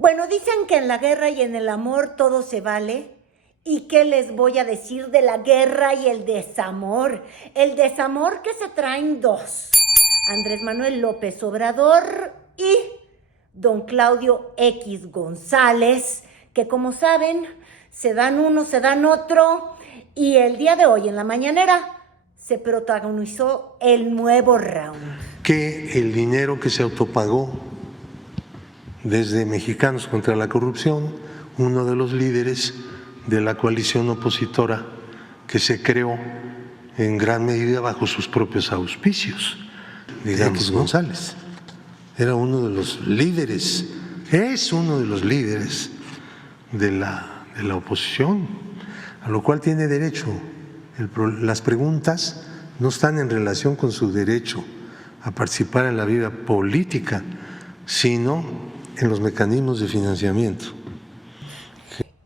Bueno, dicen que en la guerra y en el amor todo se vale. ¿Y qué les voy a decir de la guerra y el desamor? El desamor que se traen dos: Andrés Manuel López Obrador y don Claudio X González, que como saben, se dan uno, se dan otro, y el día de hoy en la mañanera se protagonizó el nuevo round. Que el dinero que se autopagó desde Mexicanos contra la Corrupción, uno de los líderes de la coalición opositora que se creó en gran medida bajo sus propios auspicios, digamos, González. Era uno de los líderes, es uno de los líderes de la oposición, a lo cual tiene derecho. Las preguntas no están en relación con su derecho a participar en la vida política, sino en los mecanismos de financiamiento.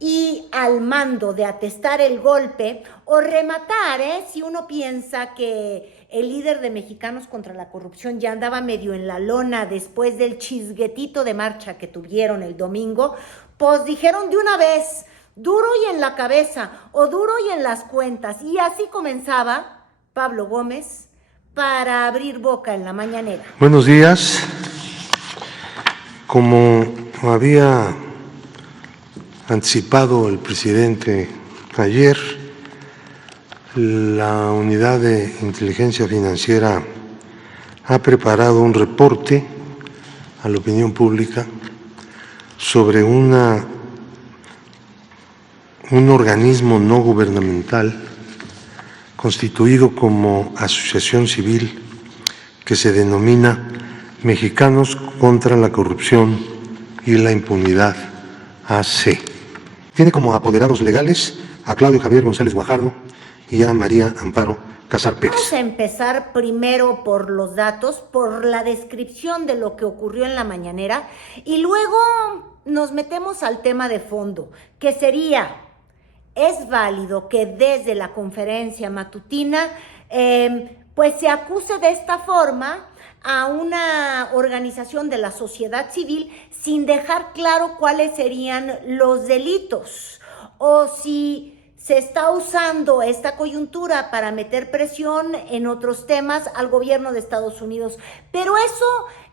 Y al mando de atestar el golpe o rematar, si uno piensa que el líder de Mexicanos contra la Corrupción ya andaba medio en la lona después del chisguetito de marcha que tuvieron el domingo, pues dijeron de una vez: duro y en la cabeza o duro y en las cuentas. Y así comenzaba Pablo Gómez para abrir boca en la mañanera. Buenos días. Como había anticipado el presidente ayer, la Unidad de Inteligencia Financiera ha preparado un reporte a la opinión pública sobre un organismo no gubernamental constituido como asociación civil que se denomina Mexicanos contra la Corrupción y la Impunidad, AC. Tiene como apoderados legales a Claudio Javier González Guajardo y a María Amparo Casar Pérez. Vamos a empezar primero por los datos, por la descripción de lo que ocurrió en la mañanera, y luego nos metemos al tema de fondo, que sería: ¿es válido que desde la conferencia matutina pues se acuse de esta forma a una organización de la sociedad civil sin dejar claro cuáles serían los delitos? O si se está usando esta coyuntura para meter presión en otros temas al gobierno de Estados Unidos. Pero eso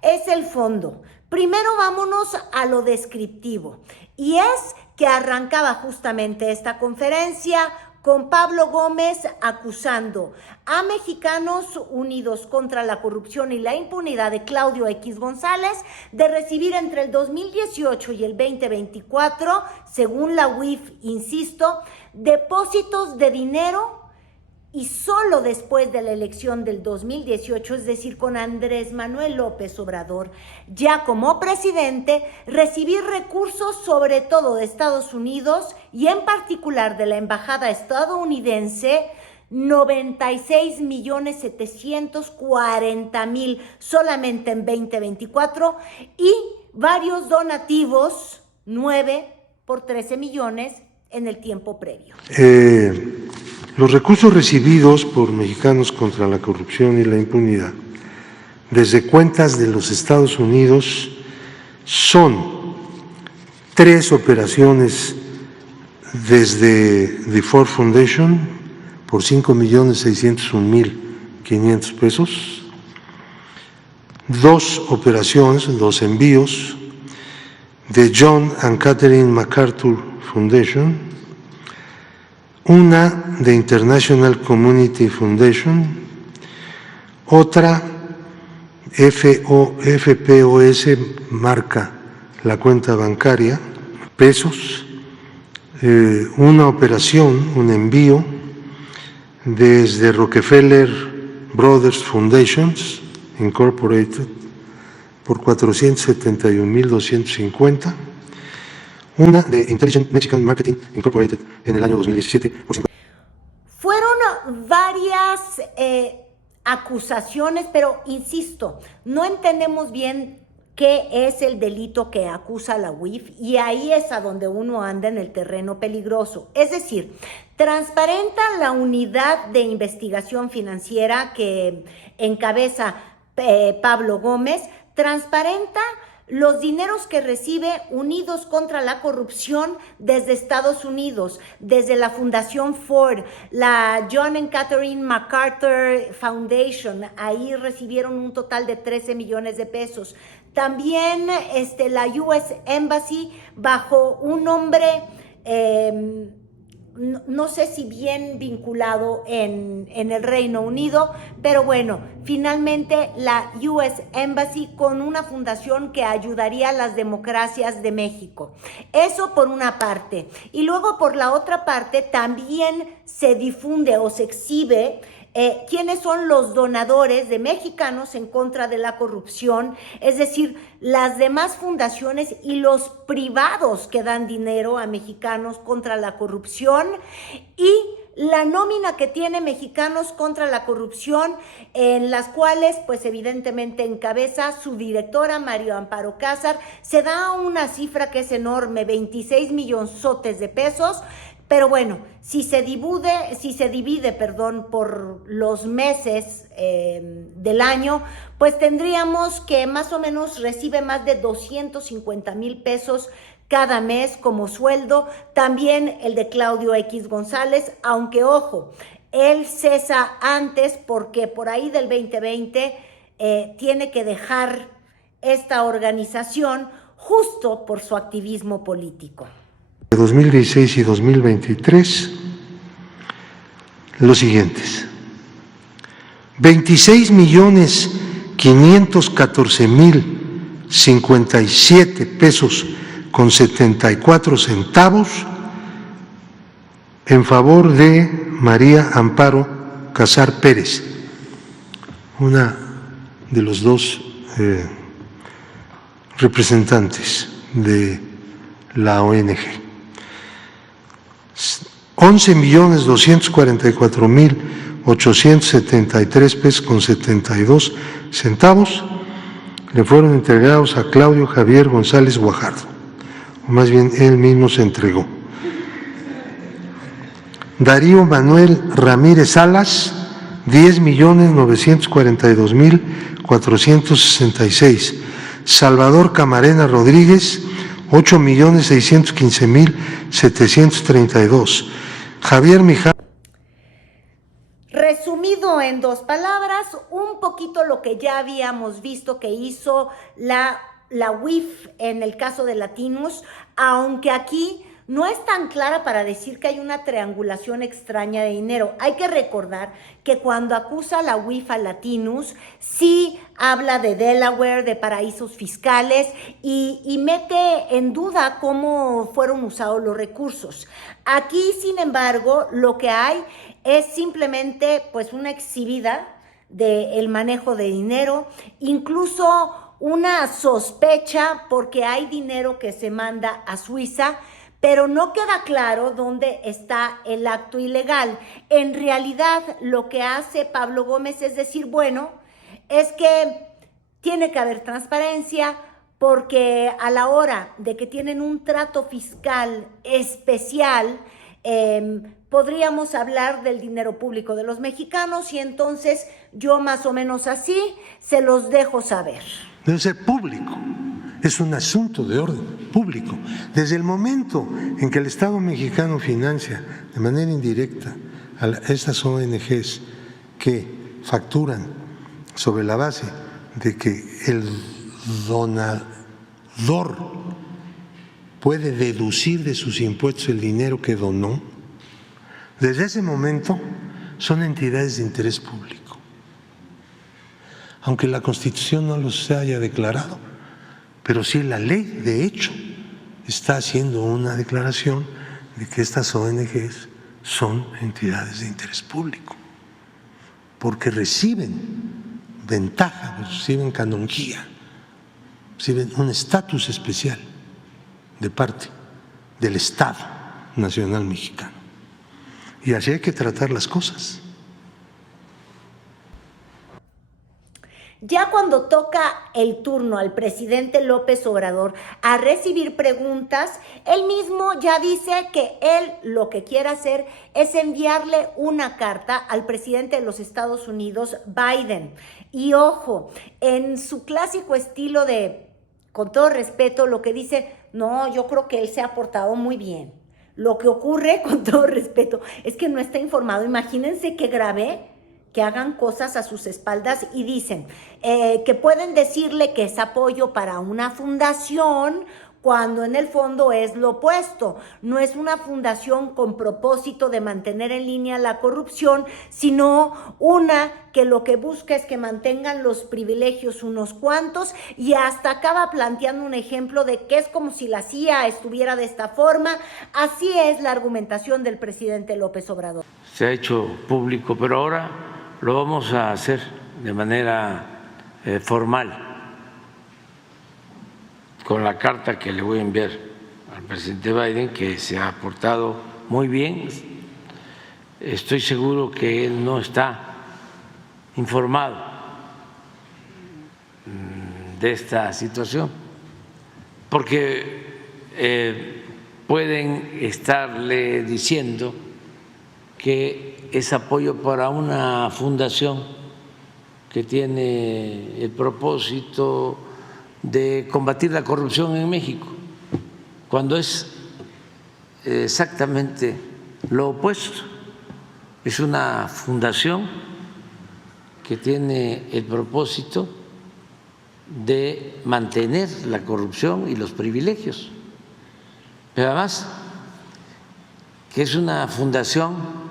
es el fondo. Primero vámonos a lo descriptivo. Y es que arrancaba justamente esta conferencia con Pablo Gómez acusando a Mexicanos Unidos contra la Corrupción y la Impunidad de Claudio X González de recibir entre el 2018 y el 2024, según la UIF, insisto, depósitos de dinero, y solo después de la elección del 2018, es decir, con Andrés Manuel López Obrador ya como presidente, recibir recursos sobre todo de Estados Unidos y en particular de la embajada estadounidense, 96.740.000 solamente en 2024, y varios donativos, 9 por 13 millones en el tiempo previo. Los recursos recibidos por Mexicanos contra la Corrupción y la Impunidad desde cuentas de los Estados Unidos son 3 operaciones desde The Ford Foundation por 5.601.500 pesos, 2 operaciones, 2 envíos de John and Catherine MacArthur Foundation, una de International Community Foundation, otra FPOS, marca la cuenta bancaria, pesos, una operación, un envío desde Rockefeller Brothers Foundations Incorporated por 471.250, una de Intelligent Mexican Marketing Incorporated en el año 2017. Fueron varias acusaciones, pero insisto, no entendemos bien qué es el delito que acusa la UIF, y ahí es a donde uno anda en el terreno peligroso. Es decir, transparenta la unidad de investigación financiera que encabeza Pablo Gómez, transparenta los dineros que recibe Unidos contra la Corrupción desde Estados Unidos, desde la Fundación Ford, la John and Catherine MacArthur Foundation, ahí recibieron un total de 13 millones de pesos. También la US Embassy bajo un nombre, no sé si bien vinculado en el Reino Unido, pero bueno, finalmente la US Embassy con una fundación que ayudaría a las democracias de México. Eso por una parte. Y luego por la otra parte también se difunde o se exhibe quiénes son los donadores de Mexicanos en contra de la corrupción, es decir, las demás fundaciones y los privados que dan dinero a Mexicanos contra la corrupción, y la nómina que tiene Mexicanos contra la Corrupción, en las cuales pues evidentemente encabeza su directora María Amparo Cásar. Se da una cifra que es enorme, 26 millonzotes de pesos. Pero bueno, si se divide, por los meses del año, pues tendríamos que más o menos recibe más de 250,000 pesos cada mes como sueldo. También el de Claudio X González, aunque ojo, él cesa antes porque por ahí del 2020 tiene que dejar esta organización justo por su activismo político. 2016 y 2023, los siguientes: 26,514,057 pesos con 74 centavos en favor de María Amparo Cásar Pérez, una de los dos representantes de la ONG. 11,244,873 pesos con 72 centavos le fueron entregados a Claudio Javier González Guajardo, o más bien él mismo se entregó. Darío Manuel Ramírez Salas, 10,942,466. Salvador Camarena Rodríguez, 8,615,732. Javier Mijares. Resumido en dos palabras, un poquito lo que ya habíamos visto que hizo la UIF en el caso de Latinos, aunque aquí no es tan clara para decir que hay una triangulación extraña de dinero. Hay que recordar que cuando acusa la UIF a Latinos, sí habla de Delaware, de paraísos fiscales y mete en duda cómo fueron usados los recursos. Aquí, sin embargo, lo que hay es simplemente pues una exhibida del manejo de dinero, incluso una sospecha porque hay dinero que se manda a Suiza, pero no queda claro dónde está el acto ilegal. En realidad, lo que hace Pablo Gómez es decir, bueno, es que tiene que haber transparencia porque a la hora de que tienen un trato fiscal especial, podríamos hablar del dinero público de los mexicanos y entonces yo más o menos así se los dejo saber. Debe ser público. Es un asunto de orden público. Desde el momento en que el Estado mexicano financia de manera indirecta a estas ONGs que facturan sobre la base de que el donador puede deducir de sus impuestos el dinero que donó, desde ese momento son entidades de interés público. Aunque la Constitución no los haya declarado, pero sí la ley, de hecho, está haciendo una declaración de que estas ONGs son entidades de interés público, porque reciben ventaja, reciben canonjía, reciben un estatus especial de parte del Estado Nacional Mexicano. Y así hay que tratar las cosas. Ya cuando toca el turno al presidente López Obrador a recibir preguntas, él mismo ya dice que él lo que quiere hacer es enviarle una carta al presidente de los Estados Unidos, Biden. Y ojo, en su clásico estilo de con todo respeto, lo que dice, no, yo creo que él se ha portado muy bien. Lo que ocurre, con todo respeto, es que no está informado. Imagínense qué grave que hagan cosas a sus espaldas y dicen que pueden decirle que es apoyo para una fundación cuando en el fondo es lo opuesto. No es una fundación con propósito de mantener en línea la corrupción, sino una que lo que busca es que mantengan los privilegios unos cuantos, y hasta acaba planteando un ejemplo de que es como si la CIA estuviera de esta forma. Así es la argumentación del presidente López Obrador. Se ha hecho público, pero ahora lo vamos a hacer de manera formal, con la carta que le voy a enviar al presidente Biden, que se ha portado muy bien. Estoy seguro que él no está informado de esta situación, porque pueden estarle diciendo que es apoyo para una fundación que tiene el propósito de combatir la corrupción en México, cuando es exactamente lo opuesto. Es una fundación que tiene el propósito de mantener la corrupción y los privilegios, pero además que es una fundación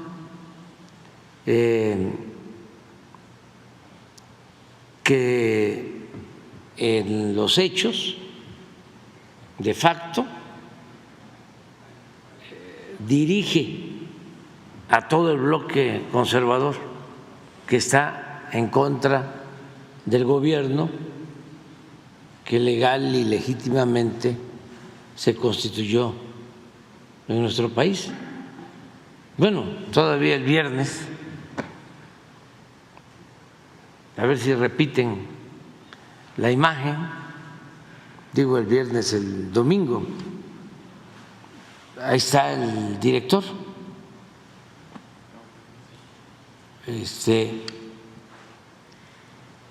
que en los hechos, de facto, dirige a todo el bloque conservador que está en contra del gobierno que legal y legítimamente se constituyó en nuestro país. Bueno, todavía el viernes, a ver si repiten la imagen, digo el viernes, el domingo, ahí está el director,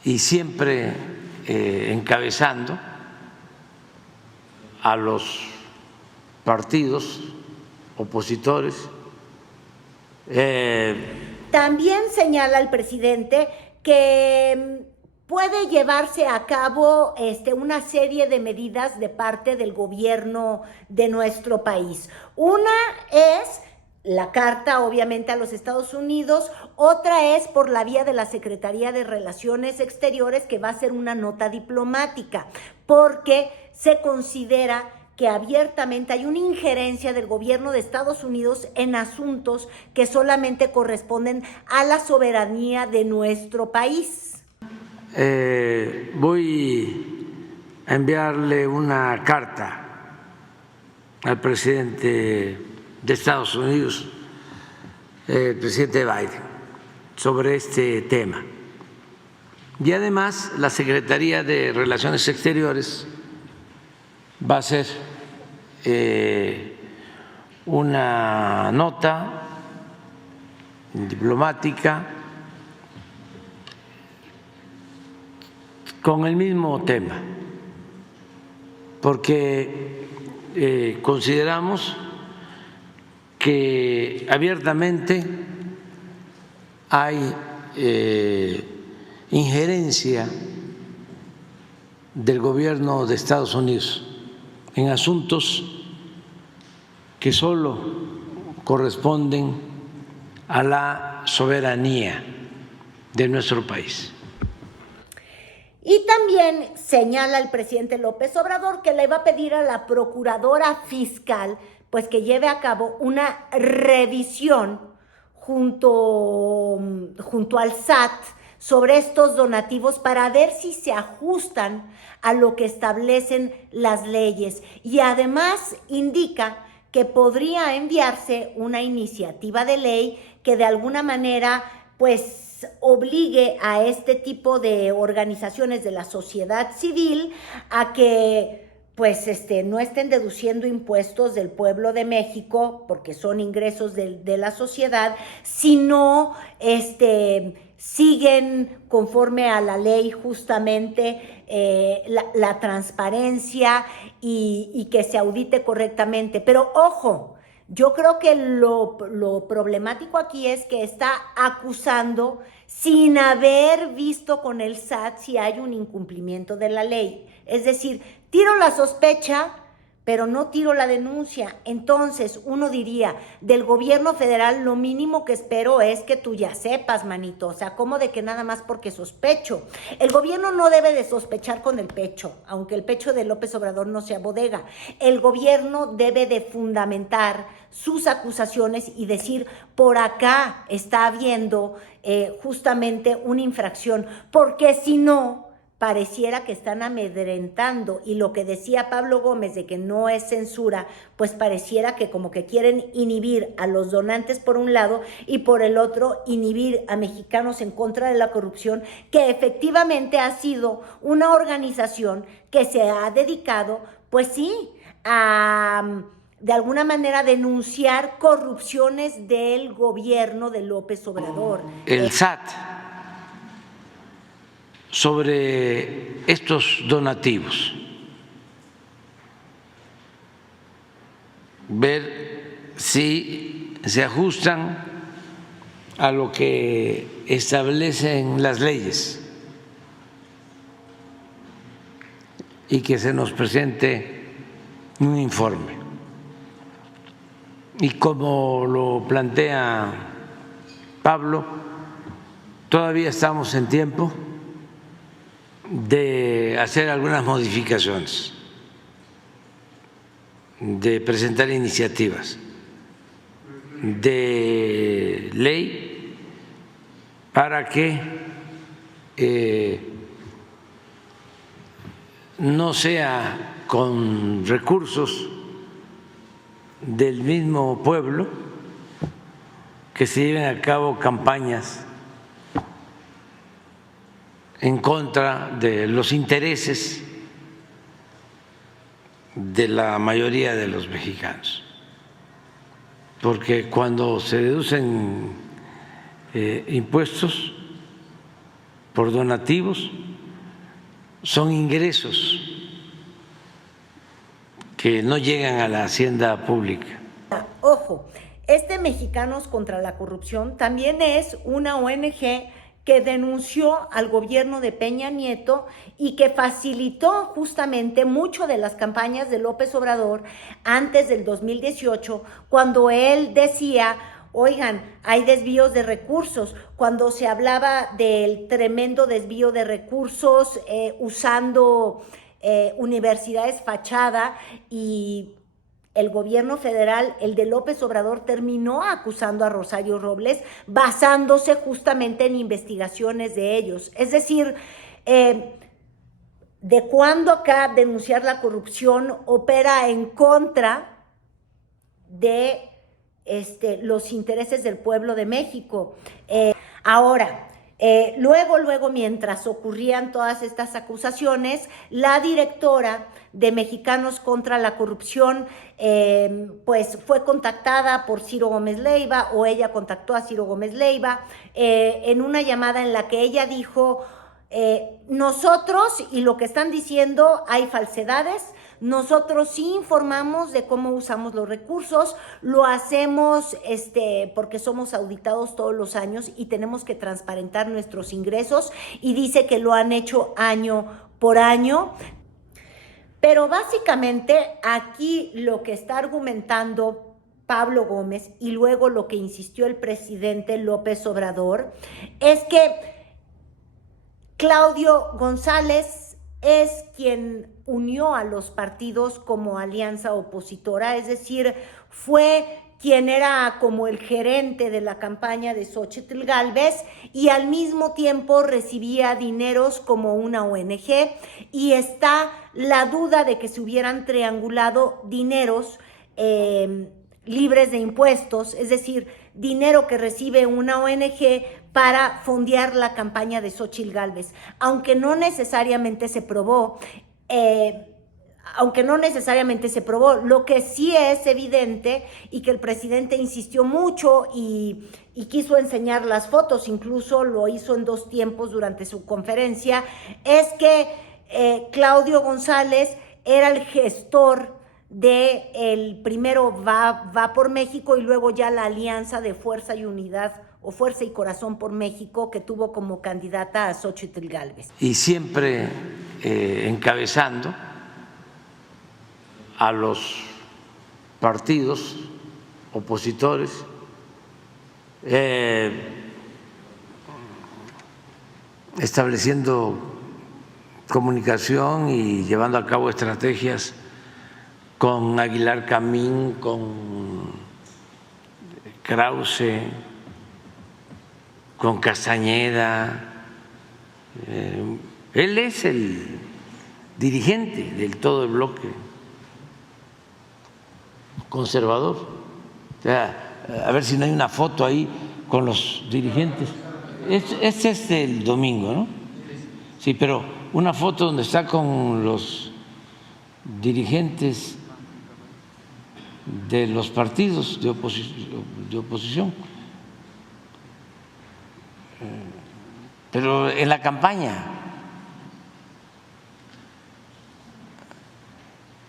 y siempre encabezando a los partidos opositores. También señala el presidente que puede llevarse a cabo una serie de medidas de parte del gobierno de nuestro país. Una es la carta, obviamente, a los Estados Unidos. Otra es por la vía de la Secretaría de Relaciones Exteriores, que va a ser una nota diplomática, porque se considera que abiertamente hay una injerencia del gobierno de Estados Unidos en asuntos que solamente corresponden a la soberanía de nuestro país. Voy a enviarle una carta al presidente de Estados Unidos, el presidente Biden, sobre este tema. Y además la Secretaría de Relaciones Exteriores va a hacer una nota diplomática con el mismo tema, porque consideramos que abiertamente hay injerencia del gobierno de Estados Unidos en asuntos que solo corresponden a la soberanía de nuestro país. Y también señala el presidente López Obrador que le va a pedir a la procuradora fiscal pues que lleve a cabo una revisión junto al SAT sobre estos donativos para ver si se ajustan a lo que establecen las leyes. Y además indica que podría enviarse una iniciativa de ley que de alguna manera pues obligue a este tipo de organizaciones de la sociedad civil a que pues no estén deduciendo impuestos del pueblo de México porque son ingresos de la sociedad, sino siguen conforme a la ley justamente la transparencia y que se audite correctamente. Pero ojo, yo creo que lo problemático aquí es que está acusando sin haber visto con el SAT si hay un incumplimiento de la ley. Es decir, tiro la sospecha, pero no tiro la denuncia. Entonces, uno diría, del gobierno federal lo mínimo que espero es que tú ya sepas, manito. O sea, ¿cómo de que nada más porque sospecho? El gobierno no debe de sospechar con el pecho, aunque el pecho de López Obrador no sea bodega. El gobierno debe de fundamentar sus acusaciones y decir, por acá está habiendo justamente una infracción, porque si no, pareciera que están amedrentando, y lo que decía Pablo Gómez de que no es censura, pues pareciera que como que quieren inhibir a los donantes por un lado y por el otro inhibir a Mexicanos en contra de la corrupción, que efectivamente ha sido una organización que se ha dedicado, pues sí, a de alguna manera denunciar corrupciones del gobierno de López Obrador. El SAT, sobre estos donativos, ver si se ajustan a lo que establecen las leyes y que se nos presente un informe. Y como lo plantea Pablo, todavía estamos en tiempo de hacer algunas modificaciones, de presentar iniciativas de ley para que no sea con recursos del mismo pueblo que se lleven a cabo campañas en contra de los intereses de la mayoría de los mexicanos, porque cuando se deducen impuestos por donativos son ingresos que no llegan a la hacienda pública. Ojo, Mexicanos contra la Corrupción también es una ONG que denunció al gobierno de Peña Nieto y que facilitó justamente mucho de las campañas de López Obrador antes del 2018, cuando él decía, oigan, hay desvíos de recursos, cuando se hablaba del tremendo desvío de recursos usando universidades fachada, y el gobierno federal, el de López Obrador, terminó acusando a Rosario Robles basándose justamente en investigaciones de ellos. Es decir, ¿de cuándo acá denunciar la corrupción opera en contra de los intereses del pueblo de México? Ahora, luego, mientras ocurrían todas estas acusaciones, la directora de Mexicanos contra la Corrupción, pues fue contactada por Ciro Gómez Leiva, o ella contactó a Ciro Gómez Leiva, en una llamada en la que ella dijo, nosotros, y lo que están diciendo, hay falsedades. Nosotros sí informamos de cómo usamos los recursos, lo hacemos porque somos auditados todos los años y tenemos que transparentar nuestros ingresos, y dice que lo han hecho año por año. Pero básicamente aquí lo que está argumentando Pablo Gómez, y luego lo que insistió el presidente López Obrador, es que Claudio González es quien unió a los partidos como alianza opositora, es decir, fue quien era como el gerente de la campaña de Xóchitl Gálvez, y al mismo tiempo recibía dineros como una ONG, y está la duda de que se hubieran triangulado dineros libres de impuestos, es decir, dinero que recibe una ONG para fondear la campaña de Xóchitl Gálvez, aunque no necesariamente se probó. aunque no necesariamente se probó. Lo que sí es evidente y que el presidente insistió mucho y quiso enseñar las fotos, incluso lo hizo en 2 tiempos durante su conferencia, es que Claudio González era el gestor de el primero va por México y luego ya la alianza de Fuerza y Unidad o Fuerza y Corazón por México, que tuvo como candidata a Xóchitl Gálvez. Y siempre encabezando a los partidos opositores, estableciendo comunicación y llevando a cabo estrategias con Aguilar Camín, con Krause, con Castañeda. Él es el dirigente del todo el bloque conservador. O sea, a ver si no hay una foto ahí con los dirigentes. Este es del domingo, ¿no? Sí, pero una foto donde está con los dirigentes de los partidos de oposición. Pero en la campaña.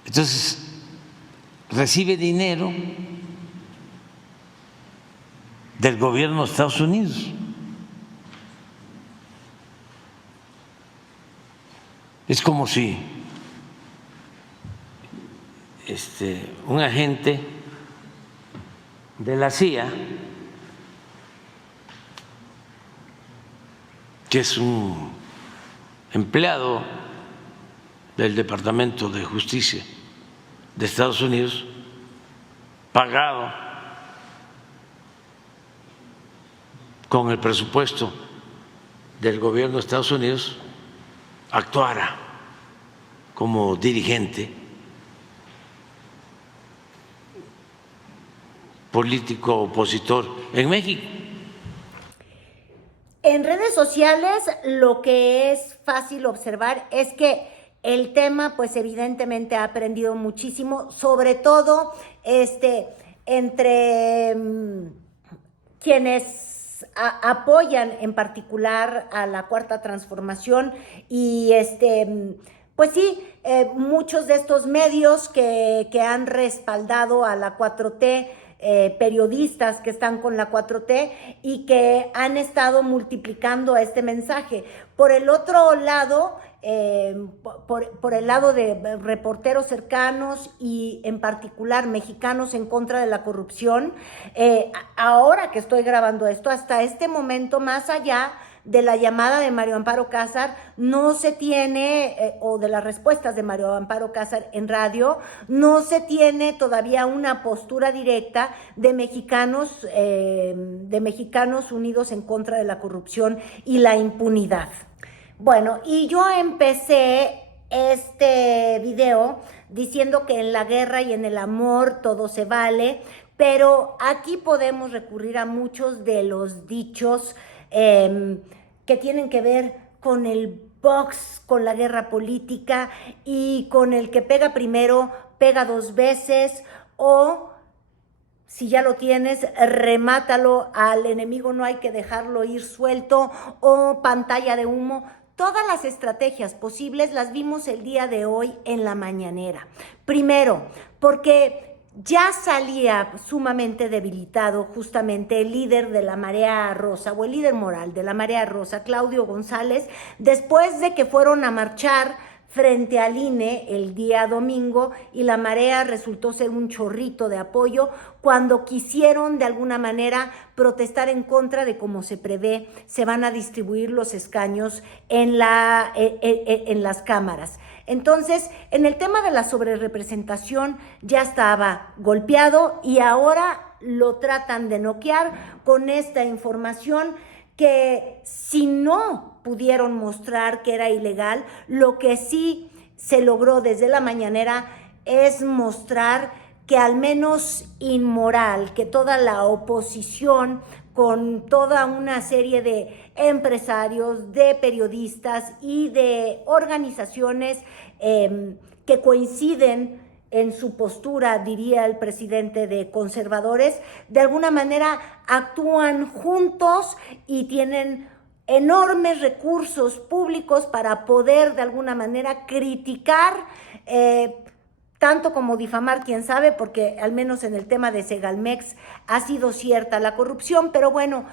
Entonces, recibe dinero del gobierno de Estados Unidos. Es como si un agente de la CIA, que es un empleado del Departamento de Justicia de Estados Unidos, pagado con el presupuesto del gobierno de Estados Unidos, actuara como dirigente político opositor en México. En redes sociales lo que es fácil observar es que el tema pues evidentemente ha aprendido muchísimo, sobre todo entre quienes apoyan en particular a la Cuarta Transformación y pues sí, muchos de estos medios que han respaldado a la 4T, periodistas que están con la 4T y que han estado multiplicando este mensaje. Por el otro lado, por el lado de reporteros cercanos y en particular mexicanos en contra de la corrupción, ahora que estoy grabando esto, hasta este momento, más allá de la llamada de Mario Amparo Cázar, no se tiene, o de las respuestas de Mario Amparo Cázar en radio, no se tiene todavía una postura directa de mexicanos unidos en contra de la corrupción y la impunidad. Bueno, y yo empecé este video diciendo que en la guerra y en el amor todo se vale, pero aquí podemos recurrir a muchos de los dichos que tienen que ver con el box, con la guerra política y con el que pega primero, pega 2 veces, o si ya lo tienes, remátalo, al enemigo no hay que dejarlo ir suelto, o pantalla de humo. Todas las estrategias posibles las vimos el día de hoy en la mañanera. Primero, porque ya salía sumamente debilitado justamente el líder de la Marea Rosa, o el líder moral de la Marea Rosa, Claudio González, después de que fueron a marchar frente al INE el día domingo y la marea resultó ser un chorrito de apoyo cuando quisieron de alguna manera protestar en contra de cómo se prevé se van a distribuir los escaños en las cámaras. Entonces, en el tema de la sobrerepresentación ya estaba golpeado y ahora lo tratan de noquear con esta información que si no pudieron mostrar que era ilegal, lo que sí se logró desde la mañanera es mostrar que al menos inmoral, que toda la oposición con toda una serie de empresarios, de periodistas y de organizaciones que que coinciden en su postura, diría el presidente, de conservadores, de alguna manera actúan juntos y tienen enormes recursos públicos para poder de alguna manera criticar, tanto como difamar, quién sabe, porque al menos en el tema de Segalmex ha sido cierta la corrupción, pero bueno,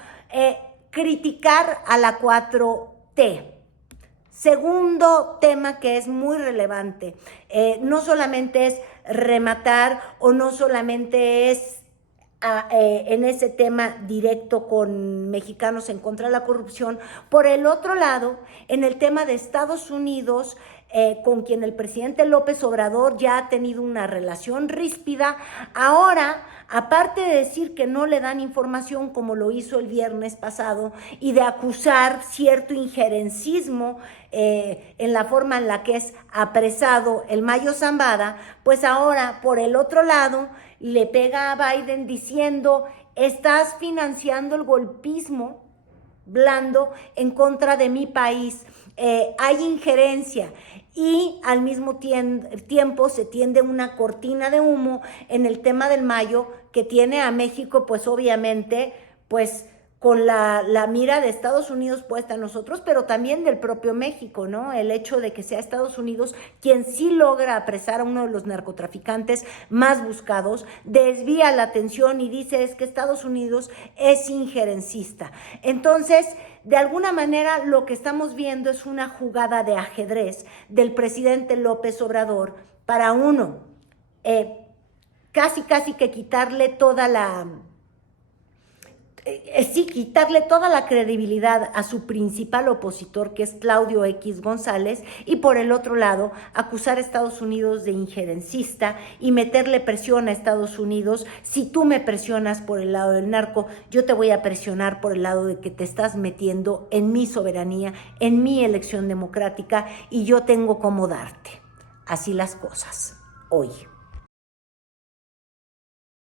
criticar a la 4T. Segundo tema que es muy relevante, no solamente es rematar o no solamente es en ese tema directo con Mexicanos en contra de la corrupción. Por el otro lado, en el tema de Estados Unidos, con quien el presidente López Obrador ya ha tenido una relación ríspida, ahora, aparte de decir que no le dan información como lo hizo el viernes pasado y de acusar cierto injerencismo en la forma en la que es apresado el Mayo Zambada, pues ahora, por el otro lado, le pega a Biden diciendo: estás financiando el golpismo blando en contra de mi país, hay injerencia. Y al mismo tiempo se tiende una cortina de humo en el tema del Mayo, que tiene a México, pues obviamente, pues con la mira de Estados Unidos puesta en nosotros, pero también del propio México, ¿no? El hecho de que sea Estados Unidos quien sí logra apresar a uno de los narcotraficantes más buscados, desvía la atención y dice: es que Estados Unidos es injerencista. Entonces, de alguna manera, lo que estamos viendo es una jugada de ajedrez del presidente López Obrador para uno, casi que quitarle toda la credibilidad a su principal opositor, que es Claudio X González, y por el otro lado, acusar a Estados Unidos de injerencista y meterle presión a Estados Unidos: si tú me presionas por el lado del narco, yo te voy a presionar por el lado de que te estás metiendo en mi soberanía, en mi elección democrática, y yo tengo cómo darte. Así las cosas hoy.